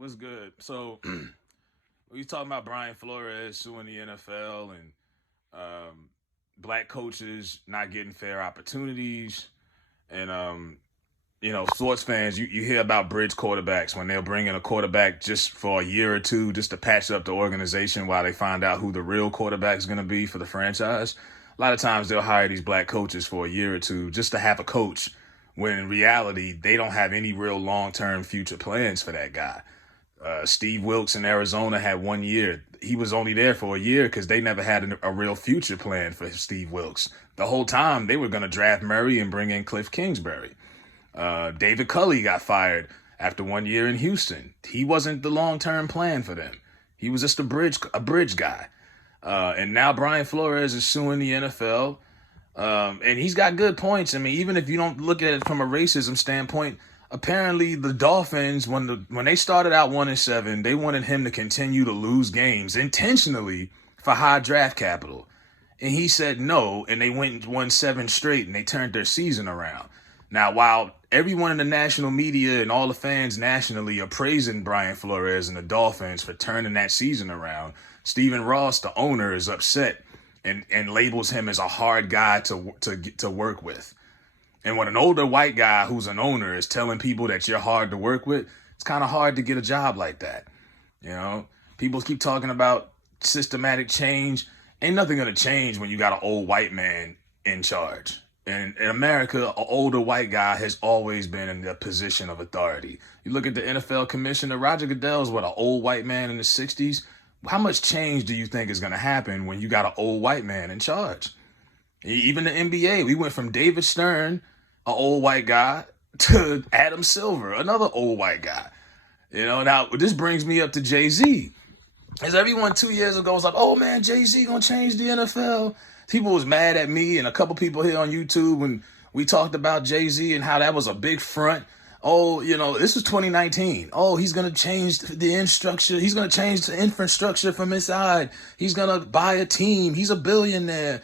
What's good? So we talking about Brian Flores suing the NFL and black coaches not getting fair opportunities, and sports fans. You hear about bridge quarterbacks when they'll bring in a quarterback just for a year or two just to patch up the organization while they find out who the real quarterback is going to be for the franchise. A lot of times they'll hire these black coaches for a year or two just to have a coach when in reality they don't have any real long-term future plans for that guy. Steve Wilkes in Arizona had 1 year. He was only there for a year because they never had a real future plan for Steve Wilkes. The whole time they were going to draft Murray and bring in Cliff Kingsbury. David Culley got fired after 1 year in Houston. He wasn't the long-term plan for them. He was just a bridge guy. And now Brian Flores is suing the NFL. And he's got good points. I mean, even if you don't look at it from a racism standpoint, apparently the Dolphins, when they started out 1-7, they wanted him to continue to lose games intentionally for high draft capital. And he said no, and they went and won 7 straight, and they turned their season around. Now, while everyone in the national media and all the fans nationally are praising Brian Flores and the Dolphins for turning that season around, Stephen Ross, the owner, is upset and labels him as a hard guy to work with. And when an older white guy who's an owner is telling people that you're hard to work with, it's kind of hard to get a job like that. You know, people keep talking about systematic change. Ain't nothing going to change when you got an old white man in charge. And in America, an older white guy has always been in the position of authority. You look at the NFL commissioner, Roger Goodell's an old white man in the 60s. How much change do you think is going to happen when you got an old white man in charge? Even the NBA, we went from David Stern, an old white guy, to Adam Silver, another old white guy. Now this brings me up to Jay-Z. As everyone 2 years ago was like, oh man, Jay-Z gonna change the NFL. People was mad at me and a couple people here on YouTube when we talked about Jay-Z and how that was a big front. Oh, this was 2019. Oh, he's going to change the infrastructure. He's going to change the infrastructure from inside. He's going to buy a team. He's a billionaire.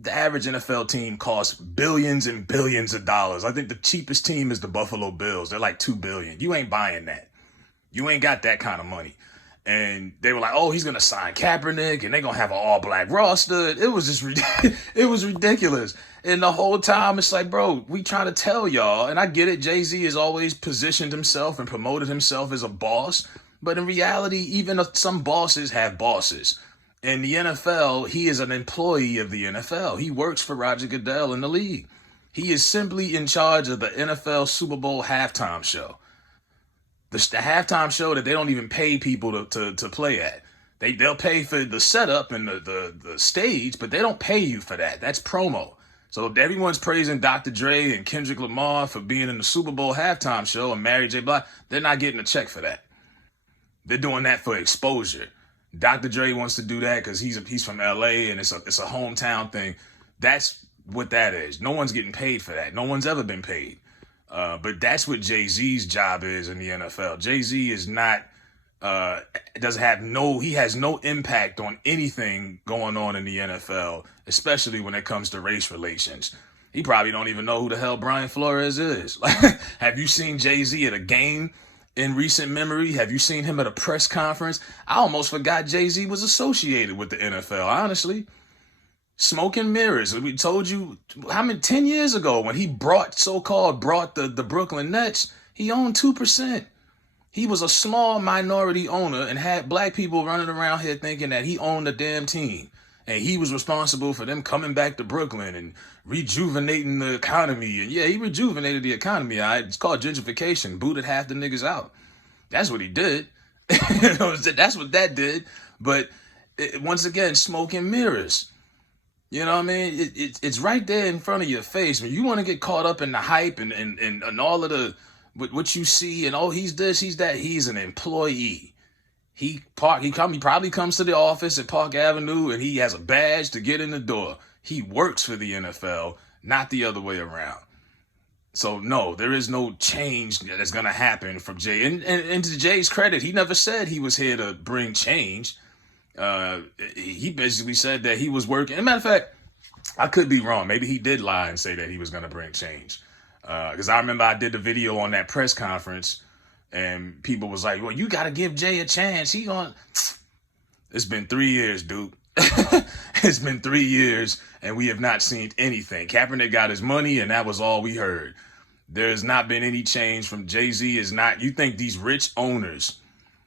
The average NFL team costs billions and billions of dollars. I think the cheapest team is the Buffalo Bills. They're like $2 billion. You ain't buying that. You ain't got that kind of money. And they were like, oh, he's going to sign Kaepernick and they're going to have an all-black roster. It was just it was ridiculous. And the whole time, it's like, bro, we trying to tell y'all, and I get it, Jay-Z has always positioned himself and promoted himself as a boss. But in reality, even some bosses have bosses. In the NFL, he is an employee of the NFL. He works for Roger Goodell in the league. He is simply in charge of the NFL Super Bowl halftime show. The halftime show that they don't even pay people to play at. They'll pay for the setup and the stage, but they don't pay you for that. That's promo. So everyone's praising Dr. Dre and Kendrick Lamar for being in the Super Bowl halftime show and Mary J. Blige. They're not getting a check for that. They're doing that for exposure. Dr. Dre wants to do that because he's from LA and it's a hometown thing. That's what that is. No one's getting paid for that. No one's ever been paid. But that's what Jay-Z's job is in the NFL. Jay-Z is not, he has no impact on anything going on in the NFL, especially when it comes to race relations. He probably don't even know who the hell Brian Flores is. Like, have you seen Jay-Z at a game in recent memory? Have you seen him at a press conference? I almost forgot Jay-Z was associated with the NFL, honestly. Smoke and mirrors. We told you 10 years ago when he brought the Brooklyn Nets, he owned 2%. He was a small minority owner and had black people running around here thinking that he owned the damn team. And he was responsible for them coming back to Brooklyn and rejuvenating the economy. And yeah, he rejuvenated the economy. It's called gentrification. Booted half the niggas out. That's what he did. That's what that did. But once again, smoke and mirrors. You know what I mean? It's right there in front of your face. When you want to get caught up in the hype and all of the what you see and oh, he's this, he's that. He's an employee. He probably comes to the office at Park Avenue and he has a badge to get in the door. He works for the NFL, not the other way around. So no, there is no change that's gonna happen from Jay. And to Jay's credit, he never said he was here to bring change. He basically said that he was working. As a matter of fact, I could be wrong. Maybe he did lie and say that he was going to bring change. Because I remember I did the video on that press conference And people was like, well, you got to give Jay a chance. It's been 3 years, dude. It's been 3 years, and we have not seen anything. Kaepernick got his money, and that was all we heard. There's not been any change from Jay-Z. You think these rich owners,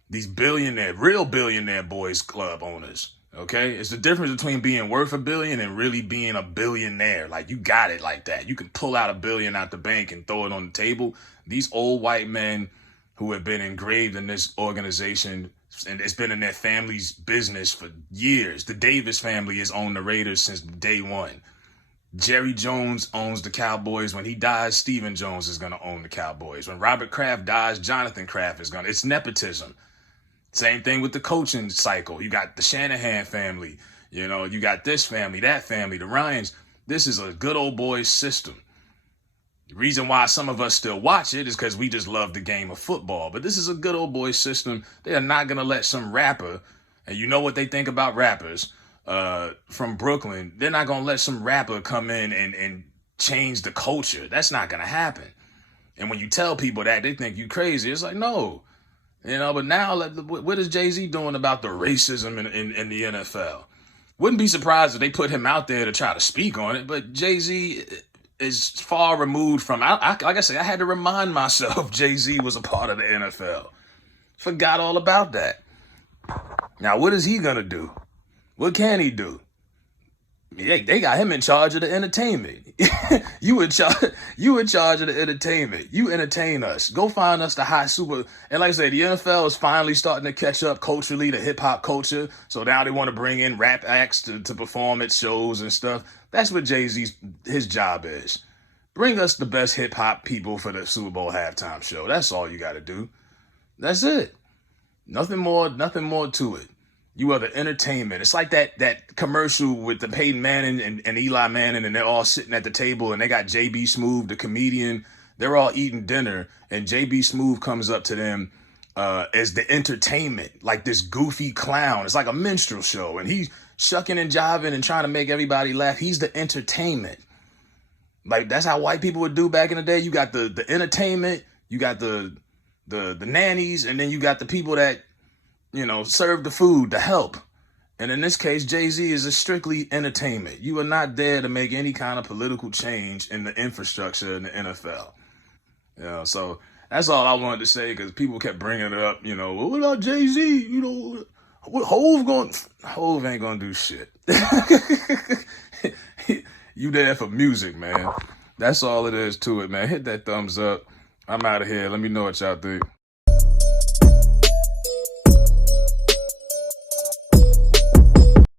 these real billionaire boys club owners, okay? It's the difference between being worth $1 billion and really being a billionaire. Like, you got it like that. You can pull out $1 billion out the bank and throw it on the table. These old white men who have been engraved in this organization, and it's been in their family's business for years. The Davis family has owned the Raiders since day one. Jerry Jones owns the Cowboys. When he dies, Stephen Jones is going to own the Cowboys. When Robert Kraft dies, Jonathan Kraft is going to. It's nepotism. Same thing with the coaching cycle. You got the Shanahan family. You know, you got this family, that family, the Ryans. This is a good old boys system. The reason why some of us still watch it is because we just love the game of football. But this is a good old boy system. They are not going to let some rapper, and you know what they think about rappers from Brooklyn, they're not going to let some rapper come in and change the culture. That's not going to happen. And when you tell people that, they think you crazy. It's like, no. You know, but now, what is Jay-Z doing about the racism in the NFL? Wouldn't be surprised if they put him out there to try to speak on it, but Jay-Z is far removed from, like I said, I had to remind myself Jay-Z was a part of the NFL. Forgot all about that. Now, what is he going to do? What can he do? They got him in charge of the entertainment. You in charge of the entertainment. You entertain us. Go find us the hot super. And like I said, the NFL is finally starting to catch up culturally to hip hop culture. So now they want to bring in rap acts to perform at shows and stuff. That's what his job is. Bring us the best hip hop people for the Super Bowl halftime show. That's all you got to do. That's it. Nothing more to it. You are the entertainment. It's like that commercial with the Peyton Manning and Eli Manning, and they're all sitting at the table, and they got J.B. Smoove, the comedian. They're all eating dinner, and J.B. Smoove comes up to them as the entertainment, like this goofy clown. It's like a minstrel show, and he's shucking and jiving and trying to make everybody laugh. He's the entertainment. Like, that's how white people would do back in the day. You got the entertainment, you got the nannies, and then you got the people that, you know, serve the food, the help. And in this case, Jay-Z is a strictly entertainment. You are not there to make any kind of political change in the infrastructure in the NFL. You know, so that's all I wanted to say, because people kept bringing it up. You know, well, what about Jay-Z? You know, what Hove ain't gonna do shit. You there for music, man. That's all it is to it, man. Hit that thumbs up. I'm out of here. Let me know what y'all think.